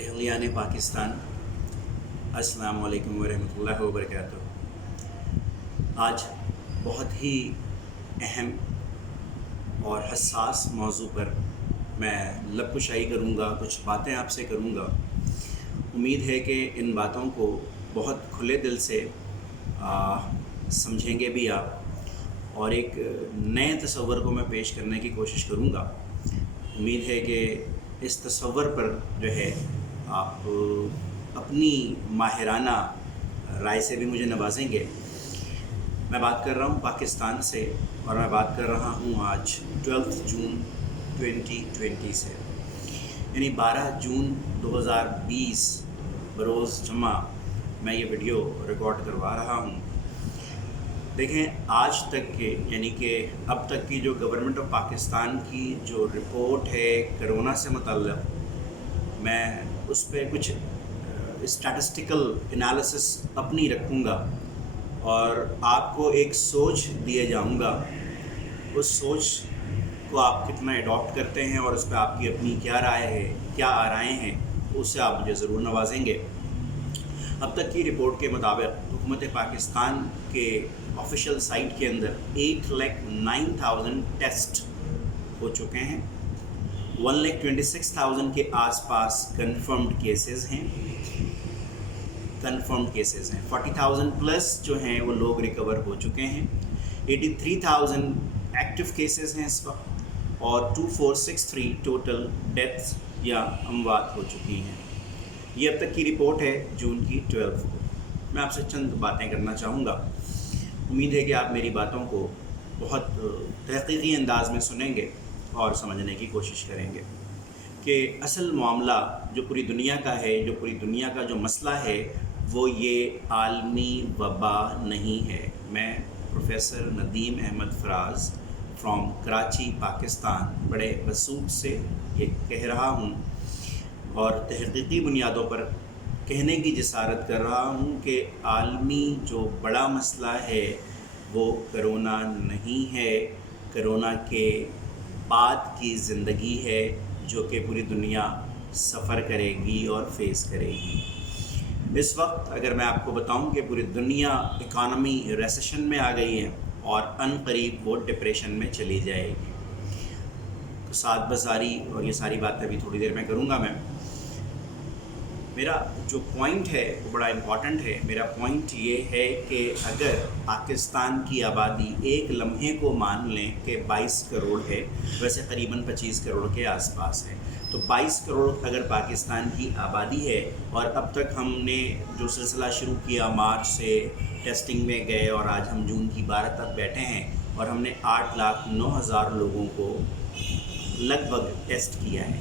اہلیان پاکستان، السلام علیکم ورحمۃ اللہ وبرکاتہ۔ آج بہت ہی اہم اور حساس موضوع پر میں لب کشائی کروں گا، کچھ باتیں آپ سے کروں گا۔ امید ہے کہ ان باتوں کو بہت کھلے دل سے سمجھیں گے بھی آپ، اور ایک نئے تصور کو میں پیش کرنے کی کوشش کروں گا۔ امید ہے کہ اس تصور پر جو ہے آپ اپنی ماہرانہ رائے سے بھی مجھے نوازیں گے۔ میں بات کر رہا ہوں پاکستان سے، اور میں بات کر رہا ہوں آج 12 جون 2020 سے، یعنی 12 جون 2020 بروز جمعہ میں یہ ویڈیو ریکارڈ کروا رہا ہوں۔ دیکھیں، آج تک کے یعنی کہ اب تک کی جو گورنمنٹ آف پاکستان کی جو رپورٹ ہے کرونا سے متعلق، میں اس پہ کچھ اسٹیٹسٹیکل انالیسس اپنی رکھوں گا اور آپ کو ایک سوچ دیے جاؤں گا۔ اس سوچ کو آپ کتنا اڈاپٹ کرتے ہیں اور اس پہ آپ کی اپنی کیا رائے ہے، کیا آرائیں ہیں، اس سے آپ مجھے ضرور نوازیں گے۔ اب تک کی رپورٹ کے مطابق حکومت پاکستان کے آفیشیل سائٹ کے اندر 8,09,000 ٹیسٹ ہو چکے ہیں۔ 1,26,000 کے آس پاس کنفرمڈ کیسز ہیں 40,000 پلس جو ہیں وہ لوگ ریکور ہو چکے ہیں۔ 83,000 ایکٹیو کیسز ہیں اس وقت، اور 2,463 ٹوٹل ڈیتھس یا اموات ہو چکی ہیں۔ یہ اب تک کی رپورٹ ہے جون کی 12 کو۔ میں آپ سے چند باتیں کرنا چاہوں گا۔ امید ہے کہ آپ میری باتوں کو بہت تحقیقی انداز میں سنیں گے اور سمجھنے کی کوشش کریں گے کہ اصل معاملہ جو پوری دنیا کا ہے، جو پوری دنیا کا جو مسئلہ ہے، وہ یہ عالمی وبا نہیں ہے۔ میں پروفیسر ندیم احمد فراز فرام کراچی، پاکستان، بڑے وثوق سے یہ کہہ رہا ہوں اور تحقیقی بنیادوں پر کہنے کی جسارت کر رہا ہوں کہ عالمی جو بڑا مسئلہ ہے وہ کرونا نہیں ہے، کرونا کے بعد کی زندگی ہے جو کہ پوری دنیا سفر کرے گی اور فیس کرے گی۔ اس وقت اگر میں آپ کو بتاؤں کہ پوری دنیا اکانومی ریسیشن میں آ گئی ہے اور ان قریب وہ ڈپریشن میں چلی جائے گی۔ سات بازاری اور یہ ساری باتیں بھی تھوڑی دیر میں کروں گا۔ میرا جو پوائنٹ ہے وہ بڑا امپورٹنٹ ہے۔ میرا پوائنٹ یہ ہے کہ اگر پاکستان کی آبادی ایک لمحے کو مان لیں کہ 22 کروڑ ہے، ویسے قریباً 25 کروڑ کے آس پاس ہے، تو 22 کروڑ اگر پاکستان کی آبادی ہے، اور اب تک ہم نے جو سلسلہ شروع کیا مارچ سے ٹیسٹنگ میں گئے اور آج ہم جون کی 12 تک بیٹھے ہیں، اور ہم نے 8,09,000 لوگوں کو لگ بھگ ٹیسٹ کیا ہے،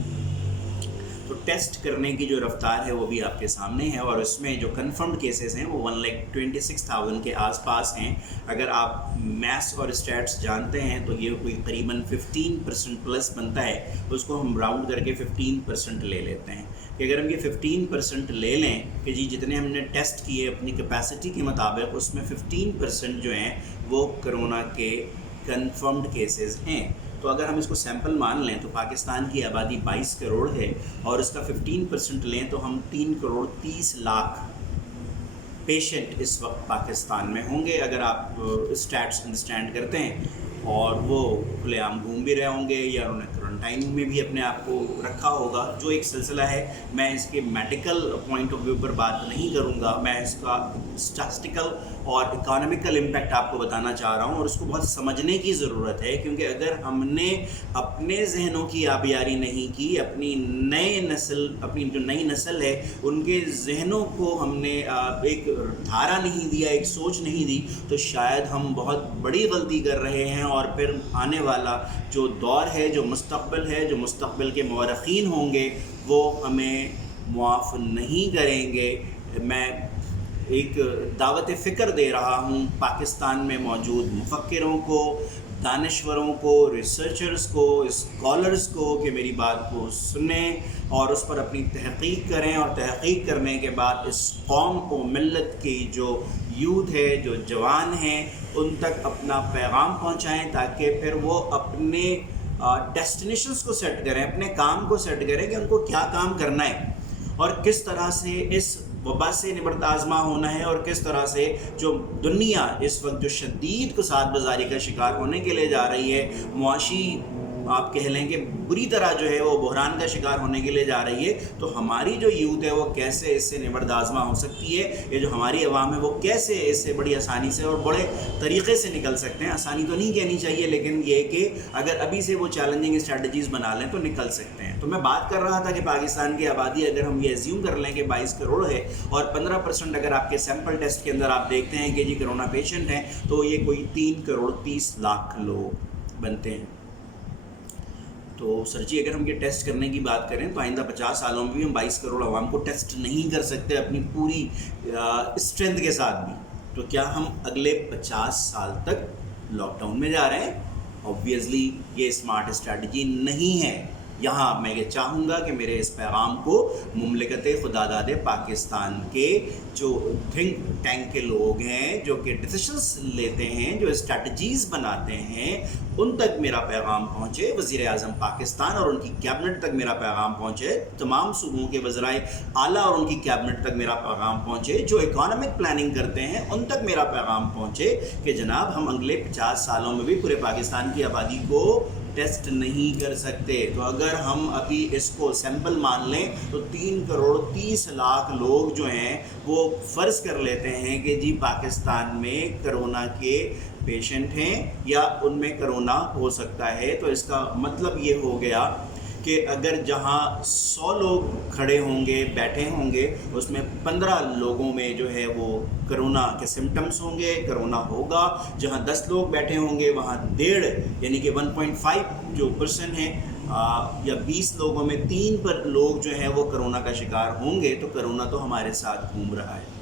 تو ٹیسٹ کرنے کی جو رفتار ہے وہ بھی آپ کے سامنے ہے، اور اس میں جو کنفرمڈ کیسز ہیں وہ 1,26,000 کے آس پاس ہیں۔ اگر آپ میتھس اور اسٹیٹس جانتے ہیں تو یہ کوئی قریباً 15% پلس بنتا ہے، اس کو ہم راؤنڈ کر کے 15% لے لیتے ہیں کہ اگر ہم یہ 15% لے لیں کہ جی جتنے ہم نے ٹیسٹ کیے اپنی کیپیسٹی کے مطابق، اس میں 15% جو ہیں وہ کرونا کے کنفرمڈ کیسز ہیں۔ تو اگر ہم اس کو سیمپل مان لیں تو پاکستان کی آبادی 22 کروڑ ہے، اور اس کا 15% لیں تو ہم 3,30,00,000 پیشنٹ اس وقت پاکستان میں ہوں گے، اگر آپ اسٹیٹس انڈرسٹینڈ کرتے ہیں، اور وہ کھلے عام گھوم بھی رہے ہوں گے یا انہوں نے کرنٹائن میں بھی اپنے آپ کو رکھا ہوگا، جو ایک سلسلہ ہے۔ میں اس کے میڈیکل پوائنٹ آف ویو پر بات نہیں کروں گا، میں اس کا اسٹیٹسٹیکل اور اکانومیکل امپیکٹ آپ کو بتانا چاہ رہا ہوں، اور اس کو بہت سمجھنے کی ضرورت ہے، کیونکہ اگر ہم نے اپنے ذہنوں کی آبیاری نہیں کی، اپنی جو نئی نسل ہے ان کے ذہنوں کو ہم نے ایک دھارا نہیں دیا، ایک سوچ نہیں دی، تو شاید ہم بہت بڑی غلطی کر رہے ہیں، اور پھر آنے والا جو دور ہے، جو مستقبل کے مورخین ہوں گے، وہ ہمیں معاف نہیں کریں گے۔ میں ایک دعوت فکر دے رہا ہوں پاکستان میں موجود مفکروں کو، دانشوروں کو، ریسرچرز کو، اسکالرز کو کہ میری بات کو سنیں اور اس پر اپنی تحقیق کریں، اور تحقیق کرنے کے بعد اس قوم کو، ملت کی جو یوتھ ہے، جو جوان ہیں، ان تک اپنا پیغام پہنچائیں، تاکہ پھر وہ اپنے ڈیسٹینیشنز کو سیٹ کریں، اپنے کام کو سیٹ کریں کہ ان کو کیا کام کرنا ہے۔ اور کس طرح سے اس وبا سے نبرد آزما ہونا ہے، اور کس طرح سے جو دنیا اس وقت جو شدید کساد بازاری کا شکار ہونے کے لیے جا رہی ہے، معاشی آپ کہہ لیں کہ بری طرح جو ہے وہ بحران کا شکار ہونے کے لیے جا رہی ہے، تو ہماری جو یوتھ ہے وہ کیسے اس سے نبرد آزما ہو سکتی ہے، یہ جو ہماری عوام ہے وہ کیسے اس سے بڑی آسانی سے اور بڑے طریقے سے نکل سکتے ہیں۔ آسانی تو نہیں کہنی چاہیے، لیکن یہ کہ اگر ابھی سے وہ چیلنجنگ اسٹریٹجیز بنا لیں تو نکل سکتے ہیں۔ تو میں بات کر رہا تھا کہ پاکستان کی آبادی اگر ہم یہ ایزیوم کر لیں کہ 22 کروڑ ہے، اور 15% اگر آپ کے سیمپل ٹیسٹ کے اندر آپ دیکھتے ہیں کہ جی کرونا پیشنٹ ہیں، تو یہ کوئی 3 کروڑ 30 لاکھ لوگ بنتے ہیں۔ تو سر جی اگر ہم یہ ٹیسٹ کرنے کی بات کریں تو آئندہ 50 سالوں میں بھی ہم 22 کروڑ عوام کو ٹیسٹ نہیں کر سکتے اپنی پوری اسٹرینتھ کے ساتھ بھی، تو کیا ہم اگلے 50 سال تک لاک ڈاؤن میں جا رہے ہیں؟ آبویسلی یہ اسمارٹ اسٹریٹجی نہیں ہے۔ یہاں میں یہ چاہوں گا کہ میرے اس پیغام کو مملکت خداداد پاکستان کے جو تھنک ٹینک کے لوگ ہیں، جو کہ ڈیسیشنز لیتے ہیں، جو اسٹریٹجیز بناتے ہیں، ان تک میرا پیغام پہنچے، وزیر اعظم پاکستان اور ان کی کیبنٹ تک میرا پیغام پہنچے، تمام صوبوں کے وزرائے اعلیٰ اور ان کی کیبنٹ تک میرا پیغام پہنچے، جو اکانومک پلاننگ کرتے ہیں ان تک میرا پیغام پہنچے کہ جناب ہم اگلے 50 سالوں میں بھی پورے پاکستان کی آبادی کو ٹیسٹ نہیں کر سکتے۔ تو اگر ہم ابھی اس کو سیمپل مان لیں تو 3 کروڑ 30 لاکھ لوگ جو ہیں وہ فرض کر لیتے ہیں کہ جی پاکستان میں کرونا کے پیشنٹ ہیں یا ان میں کرونا ہو سکتا ہے۔ تو اس کا مطلب یہ ہو گیا کہ اگر جہاں 100 لوگ کھڑے ہوں گے، بیٹھے ہوں گے، اس میں 15 لوگوں میں جو ہے وہ کرونا کے سمٹمز ہوں گے، کرونا ہوگا۔ جہاں 10 لوگ بیٹھے ہوں گے وہاں 1.5 یعنی کہ 1.5 جو پرسن ہے یا 20 لوگوں میں 3 لوگ جو ہیں وہ کرونا کا شکار ہوں گے، تو کرونا تو ہمارے ساتھ گھوم رہا ہے۔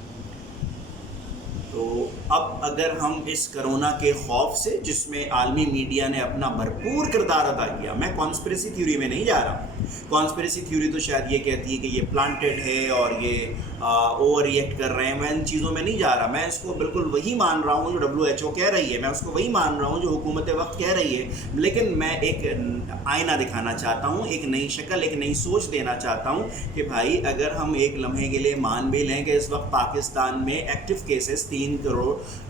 تو اب اگر ہم اس کرونا کے خوف سے، جس میں عالمی میڈیا نے اپنا بھرپور کردار ادا کیا، میں کانسپریسی تھیوری میں نہیں جا رہا ہوں۔ کانسپریسی تھیوری تو شاید یہ کہتی ہے کہ یہ پلانٹڈ ہے اور یہ اوور ریئیکٹ کر رہے ہیں، میں ان چیزوں میں نہیں جا رہا۔ میں اس کو بالکل وہی مان رہا ہوں جو WHO کہہ رہی ہے، میں اس کو وہی مان رہا ہوں جو حکومت وقت کہہ رہی ہے، لیکن میں ایک آئینہ دکھانا چاہتا ہوں، ایک نئی شکل، ایک نئی سوچ دینا چاہتا ہوں کہ بھائی اگر ہم ایک لمحے کے لیے مان بھی لیں کہ اس وقت پاکستان میں ایکٹیو کیسز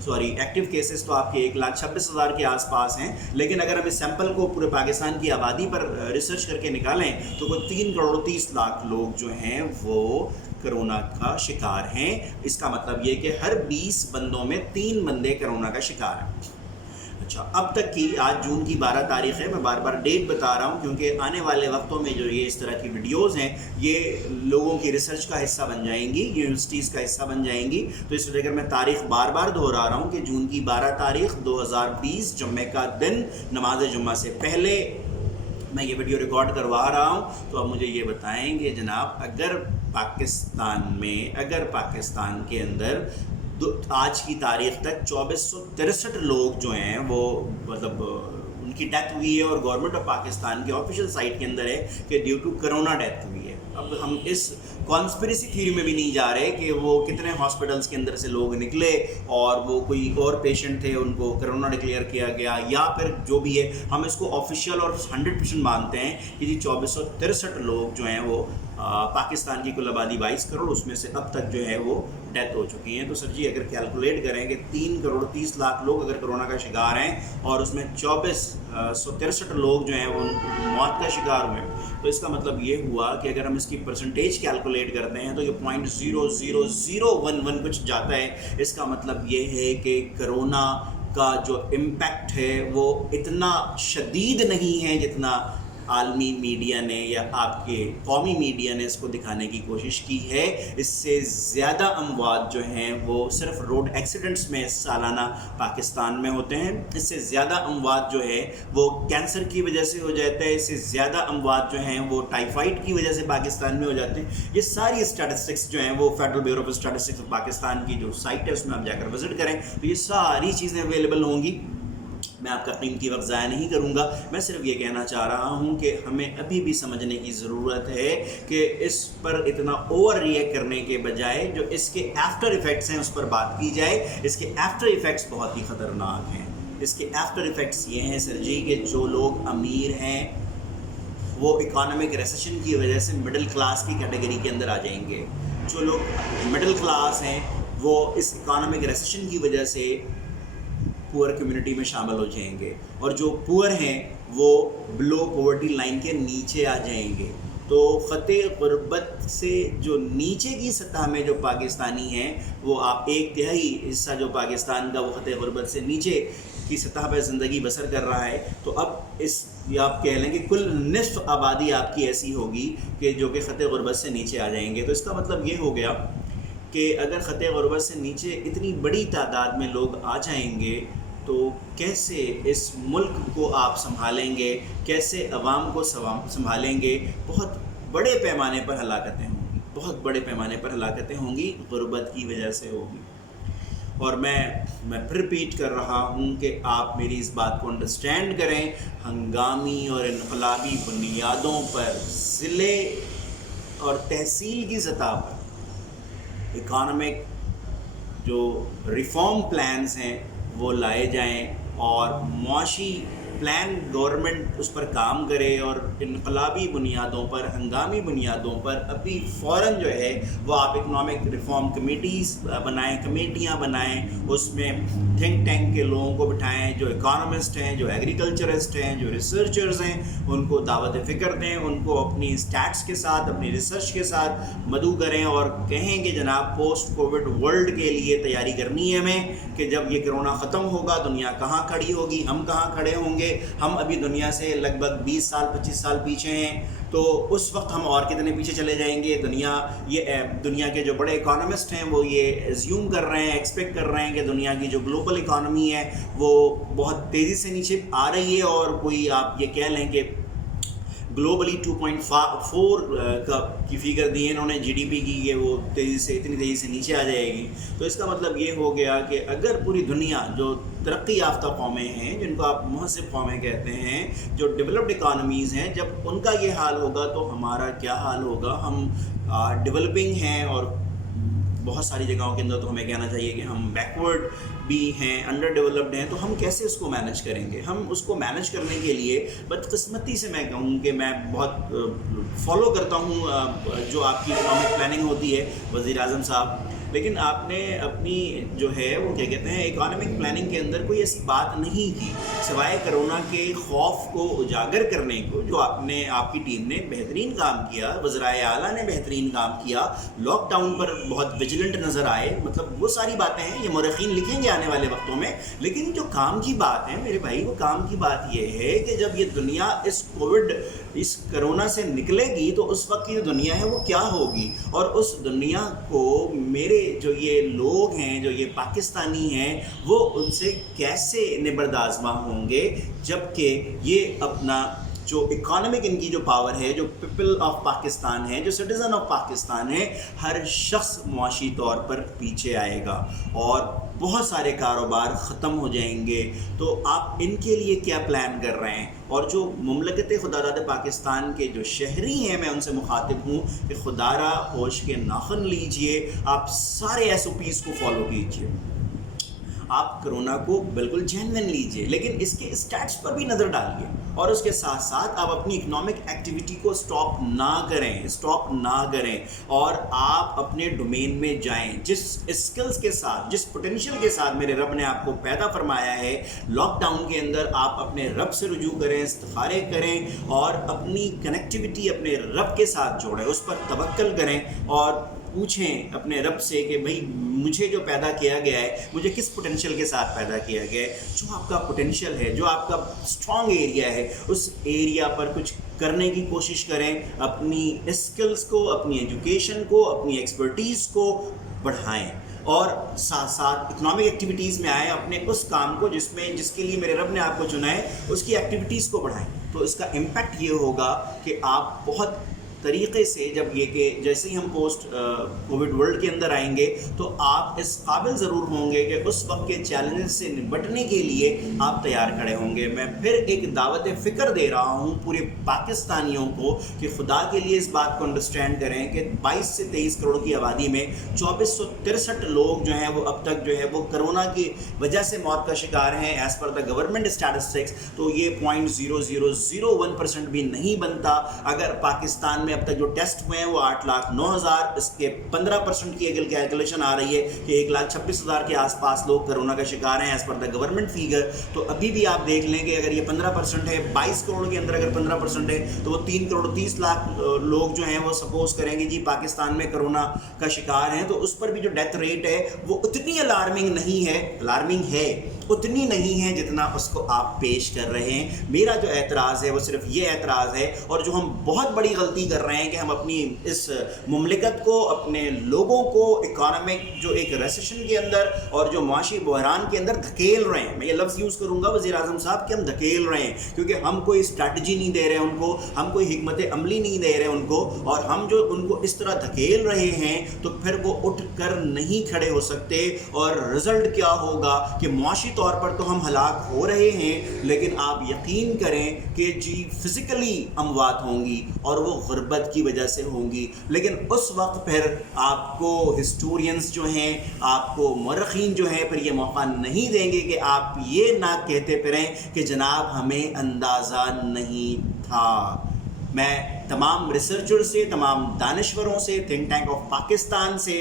ایکٹیو کیسز تو آپ کے 1,26,000 کے آس پاس ہیں، لیکن اگر ہم اس سیمپل کو پورے پاکستان کی آبادی پر ریسرچ کر کے نکالیں تو وہ 3 کروڑ 30 لاکھ لوگ جو ہیں وہ کرونا کا شکار ہیں۔ اس کا مطلب یہ کہ ہر 20 بندوں میں 3 بندے کرونا کا شکار ہیں۔ اچھا، اب تک کی آج جون کی 12 تاریخ ہے، میں بار بار ڈیٹ بتا رہا ہوں کیونکہ آنے والے وقتوں میں جو یہ اس طرح کی ویڈیوز ہیں یہ لوگوں کی ریسرچ کا حصہ بن جائیں گی، یونیورسٹیز کا حصہ بن جائیں گی، تو اس وجہ سے میں تاریخ بار بار دہرا رہا ہوں کہ جون کی 12 تاریخ 2020 جمعے کا دن، نماز جمعہ سے پہلے میں یہ ویڈیو ریکارڈ کروا رہا ہوں۔ تو اب مجھے یہ بتائیں کہ جناب اگر پاکستان کے اندر آج کی تاریخ تک 2463 لوگ جو ہیں وہ مطلب ان کی ڈیتھ ہوئی ہے، اور گورنمنٹ آف پاکستان کے آفیشیل سائٹ کے اندر ہے کہ ڈیو ٹو کرونا ڈیتھ ہوئی ہے۔ اب ہم اس کانسپریسی تھیوری میں بھی نہیں جا رہے کہ وہ کتنے ہاسپٹلس کے اندر سے لوگ نکلے اور وہ کوئی اور پیشنٹ تھے ان کو کرونا ڈکلیئر کیا گیا، یا پھر جو بھی ہے ہم اس کو آفیشیل اور 100% مانتے ہیں کہ جی 2463 لوگ جو ہیں وہ پاکستان کی کل آبادی 22 کروڑ، اس میں سے اب تک جو ہے وہ ڈیتھ ہو چکی ہیں۔ تو سر جی اگر کیلکولیٹ کریں کہ 3 کروڑ 30 لاکھ لوگ اگر کرونا کا شکار ہیں اور اس میں 2463 لوگ جو ہیں وہ موت کا شکار ہوئے، تو اس کا مطلب یہ ہوا کہ اگر ہم اس کی پرسنٹیج کیلکولیٹ کرتے ہیں تو یہ 0.0001 کچھ جاتا ہے۔ اس کا مطلب یہ ہے کہ کرونا کا جو امپیکٹ ہے وہ اتنا شدید نہیں ہے جتنا عالمی میڈیا نے یا آپ کے قومی میڈیا نے اس کو دکھانے کی کوشش کی ہے۔ اس سے زیادہ اموات جو ہیں وہ صرف روڈ ایکسیڈنٹس میں سالانہ پاکستان میں ہوتے ہیں، اس سے زیادہ اموات جو ہے وہ کینسر کی وجہ سے ہو جاتا ہے، اس سے زیادہ اموات جو ہیں وہ ٹائیفائڈ کی وجہ سے پاکستان میں ہو جاتے ہیں۔ یہ ساری اسٹیٹسٹکس جو ہیں وہ federal bureau of statistics Pakistan کی جو سائٹ ہے اس میں آپ جا کر وزٹ کریں تو یہ ساری چیزیں اویلیبل ہوں گی۔ میں آپ کا قیمتی وقت ضائع نہیں کروں گا، میں صرف یہ کہنا چاہ رہا ہوں کہ ہمیں ابھی بھی سمجھنے کی ضرورت ہے کہ اس پر اتنا اوور ریئیکٹ کرنے کے بجائے جو اس کے آفٹر ایفیکٹس ہیں اس پر بات کی جائے۔ اس کے آفٹر ایفیکٹس بہت ہی خطرناک ہیں۔ اس کے آفٹر ایفیکٹس یہ ہیں سر جی کہ جو لوگ امیر ہیں وہ اکانومک ریسیشن کی وجہ سے مڈل کلاس کی کیٹیگری کے اندر آ جائیں گے. جو لوگ مڈل کلاس ہیں وہ اس اکانومک ریسیشن کی وجہ سے پور کمیونٹی میں شامل ہو جائیں گے, اور جو پور ہیں وہ بلو پاورٹی لائن کے نیچے آ جائیں گے. تو خطِ غربت سے جو نیچے کی سطح میں جو پاکستانی ہیں وہ آپ 1/3 حصہ جو پاکستان کا وہ خطِ غربت سے نیچے کی سطح پہ زندگی بسر کر رہا ہے. تو اب یہ آپ کہہ لیں کہ کل نصف آبادی آپ کی ایسی ہوگی کہ جو کہ خطِ غربت سے نیچے آ جائیں گے. تو اس کا مطلب یہ ہو گیا کہ اگر خطِ غربت سے نیچے اتنی بڑی تعداد میں لوگ آ جائیں گے تو کیسے اس ملک کو آپ سنبھالیں گے, کیسے عوام کو سنبھالیں گے؟ بہت بڑے پیمانے پر ہلاکتیں ہوں گی, بہت بڑے پیمانے پر ہلاکتیں ہوں گی, غربت کی وجہ سے ہوگی. اور میں پھر ریپیٹ کر رہا ہوں کہ آپ میری اس بات کو انڈرسٹینڈ کریں. ہنگامی اور انقلابی بنیادوں پر ضلع اور تحصیل کی سطح پر اکانومک جو ریفارم پلانز ہیں وہ لائے جائیں, اور معاشی پلان گورنمنٹ اس پر کام کرے, اور انقلابی بنیادوں پر, ہنگامی بنیادوں پر ابھی فوراً جو ہے وہ آپ اکنامک ریفارم کمیٹیز بنائیں, کمیٹیاں بنائیں, اس میں تھنک ٹینک کے لوگوں کو بٹھائیں, جو اکانومسٹ ہیں, جو ایگریکلچرسٹ ہیں, جو ریسرچرز ہیں, ان کو دعوت فکر دیں, ان کو اپنی اسٹیٹس کے ساتھ, اپنی ریسرچ کے ساتھ مدعو کریں, اور کہیں کہ جناب پوسٹ کووڈ ورلڈ کے لیے تیاری کرنی ہے ہمیں, کہ جب یہ کرونا ختم ہوگا دنیا کہاں کھڑی ہوگی, ہم کہاں کھڑے ہوں گے. ہم ابھی دنیا سے لگ بھگ 20 سال 25 سال پیچھے ہیں, تو اس وقت ہم اور کتنے پیچھے چلے جائیں گے. دنیا کے جو بڑے اکانومسٹ ہیں وہ یہ ایزیوم کر رہے ہیں, ایکسپیکٹ کر رہے ہیں کہ دنیا کی جو گلوبل اکانومی ہے وہ بہت تیزی سے نیچے آ رہی ہے, اور کوئی آپ یہ کہہ لیں کہ گلوبلی 2.4 کی فگر دی ہے انہوں نے جی ڈی پی کی, کہ وہ اتنی تیزی سے نیچے آ جائے گی. تو اس کا مطلب یہ ہو گیا کہ اگر پوری دنیا جو ترقی یافتہ قومیں ہیں, جن کو آپ مہذب قومیں کہتے ہیں, جو ڈیولپڈ اکانومیز ہیں, جب ان کا یہ حال ہوگا تو ہمارا کیا حال ہوگا؟ ہم ڈیولپنگ ہیں, اور بہت ساری جگہوں کے اندر تو ہمیں کہنا چاہیے کہ ہم بیکورڈ بھی ہیں, انڈر ڈیولپڈ ہیں. تو ہم کیسے اس کو مینج کریں گے؟ ہم اس کو مینج کرنے کے لیے بدقسمتی سے میں کہوں کہ میں بہت فالو کرتا ہوں جو آپ کی اکنامک پلاننگ ہوتی ہے وزیر اعظم صاحب, لیکن آپ نے اپنی جو ہے وہ کیا کہتے ہیں اکانومک پلاننگ کے اندر کوئی ایسی بات نہیں کی سوائے کرونا کے خوف کو اجاگر کرنے کو, جو آپ کی ٹیم نے بہترین کام کیا, وزرائے اعلیٰ نے بہترین کام کیا, لاک ڈاؤن پر بہت ویجیلنٹ نظر آئے. مطلب وہ ساری باتیں ہیں, یہ مورخین لکھیں گے آنے والے وقتوں میں. لیکن جو کام کی بات ہے میرے بھائی, وہ کام کی بات یہ ہے کہ جب یہ دنیا اس کرونا سے نکلے گی تو اس وقت کی جو دنیا ہے وہ کیا ہوگی, اور اس دنیا کو میرے جو یہ لوگ ہیں, جو یہ پاکستانی ہیں, وہ ان سے کیسے نبرد آزما ہوں گے, جبکہ یہ اپنا جو اکانومک ان کی جو پاور ہے, جو پیپل آف پاکستان ہے, جو سٹیزن آف پاکستان ہے, ہر شخص معاشی طور پر پیچھے آئے گا اور بہت سارے کاروبار ختم ہو جائیں گے. تو آپ ان کے لیے کیا پلان کر رہے ہیں؟ اور جو مملکت خداداد پاکستان کے جو شہری ہیں, میں ان سے مخاطب ہوں کہ خدا را ہوش کے ناخن لیجئے, آپ سارے ایس او پیز کو فالو کیجئے, آپ کرونا کو بالکل جینوین لیجئے, لیکن اس کے اسٹیٹس پر بھی نظر ڈالیے, اور اس کے ساتھ ساتھ آپ اپنی اکنامک ایکٹیویٹی کو اسٹاپ نہ کریں, اور آپ اپنے ڈومین میں جائیں. جس اسکلز کے ساتھ, جس پوٹینشیل کے ساتھ میرے رب نے آپ کو پیدا فرمایا ہے, لاک ڈاؤن کے اندر آپ اپنے رب سے رجوع کریں, استخارے کریں, اور اپنی کنیکٹیویٹی اپنے رب کے ساتھ جوڑیں, اس پر توکل کریں, اور پوچھیں اپنے رب سے کہ بھئی مجھے جو پیدا کیا گیا ہے, مجھے کس پوٹینشیل کے ساتھ پیدا کیا گیا ہے. جو آپ کا پوٹینشیل ہے, جو آپ کا اسٹرانگ ایریا ہے, اس ایریا پر کچھ کرنے کی کوشش کریں. اپنی اسکلز کو, اپنی ایجوکیشن کو, اپنی ایکسپرٹیز کو بڑھائیں, اور ساتھ ساتھ اکنامک ایکٹیویٹیز میں آئیں. اپنے اس کام کو جس کے لیے میرے رب نے آپ کو چنا ہے, اس کی ایکٹیویٹیز کو بڑھائیں. تو اس کا امپیکٹ یہ ہوگا کہ آپ بہت طریقے سے جب یہ کہ جیسے ہی ہم پوسٹ کووڈ ورلڈ کے اندر آئیں گے تو آپ اس قابل ضرور ہوں گے کہ اس وقت کے چیلنجز سے نمٹنے کے لیے آپ تیار کھڑے ہوں گے. میں پھر ایک دعوت فکر دے رہا ہوں پورے پاکستانیوں کو کہ خدا کے لیے اس بات کو انڈرسٹینڈ کریں کہ 22 سے 23 کروڑ کی آبادی میں 2463 لوگ جو ہیں وہ اب تک جو ہے وہ کرونا کی وجہ سے موت کا شکار ہیں as per the government statistics. تو یہ 0.0001% بھی نہیں بنتا. اگر پاکستان میں اب تک جو ٹیسٹ ہوئے ہیں وہ 8,09,000, اس کے 15% کی کیلکولیشن آ رہی ہے کہ 1,26,000 کے آس پاس لوگ کرونا کا شکار ہیں as per the government figure. تو ابھی بھی آپ دیکھ لیں کہ اگر یہ 15% ہے, 22 کروڑ کے اندر اگر 15% ہے تو وہ 3 کروڑ 30 لاکھ لوگ جو ہیں وہ سپوز کریں گے جی پاکستان میں کرونا کا شکار ہیں. تو اس پر بھی جو ڈیتھ ریٹ ہے وہ اتنی الارمنگ نہیں ہے, الارمنگ ہے اتنی نہیں ہے جتنا اس کو آپ پیش کر رہے ہیں. میرا جو اعتراض ہے وہ صرف یہ اعتراض ہے, اور جو ہم بہت بڑی غلطی کر رہے ہیں کہ ہم اپنی اس مملکت کو, اپنے لوگوں کو اکانومک جو ایک ریسیشن کے اندر اور جو معاشی بحران کے اندر دھکیل رہے ہیں. میں یہ لفظ یوز کروں گا وزیر اعظم صاحب کہ ہم دھکیل رہے ہیں, کیونکہ ہم کوئی اسٹریٹجی نہیں دے رہے ان کو, ہم کوئی حکمت عملی نہیں دے رہے ان کو, اور ہم جو ان کو اس طرح دھکیل رہے ہیں تو پھر وہ اٹھ کر نہیں کھڑے ہو سکتے. اور رزلٹ کیا ہوگا کہ معاشی طور پر تو ہم ہلاک ہو رہے ہیں, لیکن آپ یقین کریں کہ جی فزیکلی اموات ہوں گی اور وہ غربت کی وجہ سے ہوں گی. لیکن اس وقت پھر آپ کو ہسٹورینز جو ہیں, آپ کو مورخین جو ہیں پھر یہ موقع نہیں دیں گے کہ آپ یہ نہ کہتے پھریں کہ جناب ہمیں اندازہ نہیں تھا. میں تمام ریسرچر سے, تمام دانشوروں سے, تھنک ٹینک آف پاکستان سے,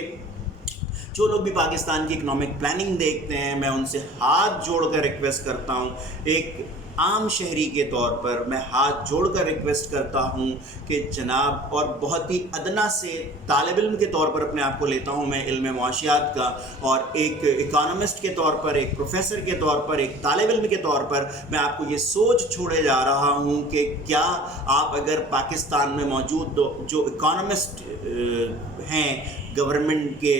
جو لوگ بھی پاکستان کی اکنامک پلاننگ دیکھتے ہیں, میں ان سے ہاتھ جوڑ کر ریکویسٹ کرتا ہوں, ایک عام شہری کے طور پر میں ہاتھ جوڑ کر ریکویسٹ کرتا ہوں کہ جناب, اور بہت ہی ادنا سے طالب علم کے طور پر اپنے آپ کو لیتا ہوں میں علم معاشیات کا, اور ایک اکانومسٹ کے طور پر, ایک پروفیسر کے طور پر, ایک طالب علم کے طور پر میں آپ کو یہ سوچ چھوڑے جا رہا ہوں کہ کیا آپ اگر پاکستان میں موجود جو اکانومسٹ ہیں گورنمنٹ کے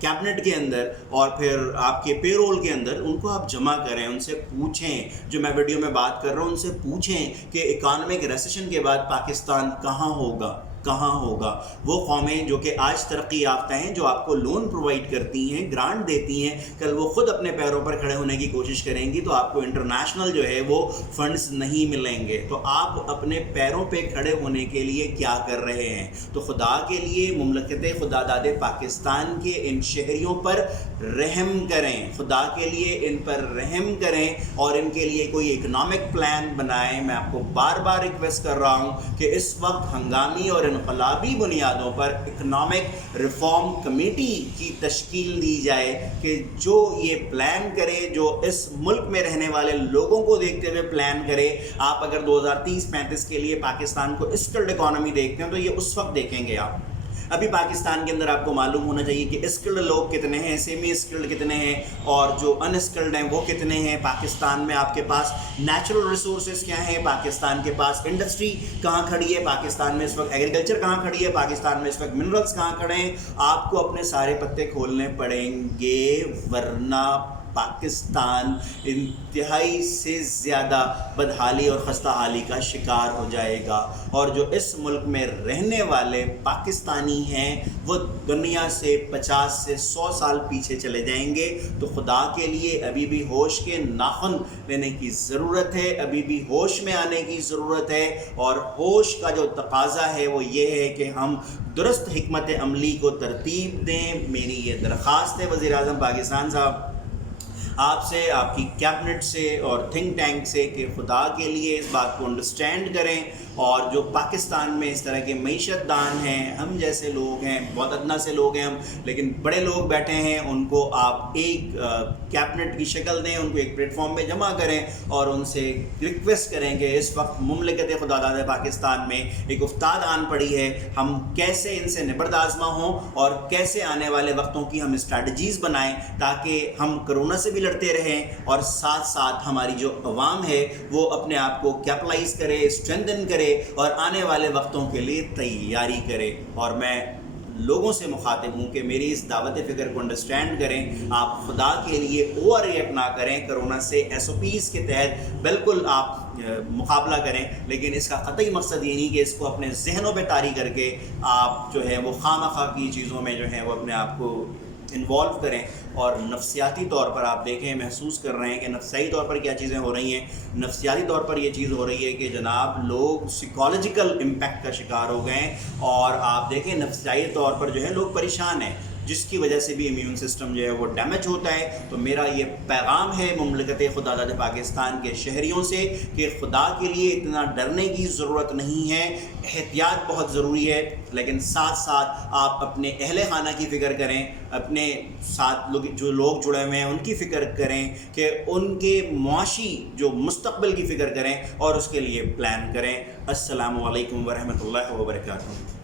کیبنٹ کے اندر اور پھر آپ کے پے رول کے اندر, ان کو آپ جمع کریں, ان سے پوچھیں, جو میں ویڈیو میں بات کر رہا ہوں ان سے پوچھیں کہ اکانومک ریسیشن کے بعد پاکستان کہاں ہوگا, کہاں ہوگا. وہ قومیں جو کہ آج ترقی یافتہ ہیں, جو آپ کو لون پرووائڈ کرتی ہیں, گرانٹ دیتی ہیں, کل وہ خود اپنے پیروں پر کھڑے ہونے کی کوشش کریں گی تو آپ کو انٹرنیشنل جو ہے وہ فنڈز نہیں ملیں گے. تو آپ اپنے پیروں پہ کھڑے ہونے کے لیے کیا کر رہے ہیں؟ تو خدا کے لیے مملکت خدا داد پاکستان کے ان شہریوں پر رحم کریں, خدا کے لیے ان پر رحم کریں اور ان کے لیے کوئی اکنامک پلان بنائیں. میں آپ کو بار بار ریکویسٹ کر رہا ہوں کہ اس وقت ہنگامی اور انقلابی بنیادوں پر اکنامک ریفارم کمیٹی کی تشکیل دی جائے کہ جو یہ پلان کرے, جو اس ملک میں رہنے والے لوگوں کو دیکھتے ہوئے پلان کرے. آپ اگر 2030-35 کے لیے پاکستان کو اسکلڈ اکانومی دیکھتے ہیں تو یہ اس وقت دیکھیں گے آپ. ابھی پاکستان کے اندر آپ کو معلوم ہونا چاہیے کہ اسکلڈ لوگ کتنے ہیں, سیمی اسکلڈ کتنے ہیں, اور جو ان اسکلڈ ہیں وہ کتنے ہیں. پاکستان میں آپ کے پاس نیچرل ریسورسز کیا ہیں, پاکستان کے پاس انڈسٹری کہاں کھڑی ہے, پاکستان میں اس وقت ایگریکلچر کہاں کھڑی ہے, پاکستان میں اس وقت منرلز کہاں کھڑے ہیں. آپ کو اپنے سارے پتے کھولنے پڑیں گے, ورنہ پاکستان انتہائی سے زیادہ بدحالی اور خستہ حالی کا شکار ہو جائے گا. اور جو اس ملک میں رہنے والے پاکستانی ہیں وہ دنیا سے 50 سے 100 سال پیچھے چلے جائیں گے. تو خدا کے لیے ابھی بھی ہوش کے ناخن لینے کی ضرورت ہے, ابھی بھی ہوش میں آنے کی ضرورت ہے. اور ہوش کا جو تقاضا ہے وہ یہ ہے کہ ہم درست حکمت عملی کو ترتیب دیں. میری یہ درخواست ہے وزیر اعظم پاکستان صاحب آپ سے, آپ کی کیبنٹ سے اور تھنک ٹینک سے کہ خدا کے لیے اس بات کو انڈرسٹینڈ کریں. اور جو پاکستان میں اس طرح کے معیشت دان ہیں, ہم جیسے لوگ ہیں, بہت ادنا سے لوگ ہیں ہم, لیکن بڑے لوگ بیٹھے ہیں, ان کو آپ ایک کیبنٹ کی شکل دیں, ان کو ایک پلیٹ فارم پہ جمع کریں اور ان سے ریکویسٹ کریں کہ اس وقت مملکت خدا داد پاکستان میں ایک افتاد آن پڑی ہے, ہم کیسے ان سے نبرد آزما ہوں اور کیسے آنے والے وقتوں کی ہم اسٹریٹجیز بنائیں تاکہ ہم کرونا سے بھی لڑتے رہیں اور ساتھ ساتھ ہماری جو عوام ہے وہ اپنے آپ کو کیپٹلائز کرے, اسٹرینتھن کرے اور آنے والے وقتوں کے لیے تیاری کرے. اور میں لوگوں سے مخاطب ہوں کہ میری اس دعوت فکر کو انڈرسٹینڈ کریں. آپ خدا کے لیے اوور ریئیکٹ نہ کریں. کرونا سے SOPs کے تحت بالکل آپ مقابلہ کریں، لیکن اس کا قطعی مقصد یہ نہیں کہ اس کو اپنے ذہنوں پہ طاری کر کے آپ جو ہے وہ خواہ کی چیزوں میں جو ہے وہ اپنے آپ کو انوالو کریں، اور نفسیاتی طور پر آپ دیکھیں محسوس کر رہے ہیں کہ نفسیاتی طور پر کیا چیزیں ہو رہی ہیں۔ نفسیاتی طور پر یہ چیز ہو رہی ہے کہ جناب لوگ سائیکالوجیکل امپیکٹ کا شکار ہو گئے ہیں، اور آپ دیکھیں نفسیاتی طور پر جو ہے لوگ پریشان ہیں، جس کی وجہ سے بھی امیون سسٹم جو ہے وہ ڈیمیج ہوتا ہے۔ تو میرا یہ پیغام ہے مملکت خدا داد پاکستان کے شہریوں سے کہ خدا کے لیے اتنا ڈرنے کی ضرورت نہیں ہے، احتیاط بہت ضروری ہے، لیکن ساتھ ساتھ آپ اپنے اہل خانہ کی فکر کریں، اپنے ساتھ جو لوگ جڑے ہوئے ہیں ان کی فکر کریں، کہ ان کے معاشی جو مستقبل کی فکر کریں اور اس کے لیے پلان کریں۔ السلام علیکم ورحمۃ اللہ وبرکاتہ۔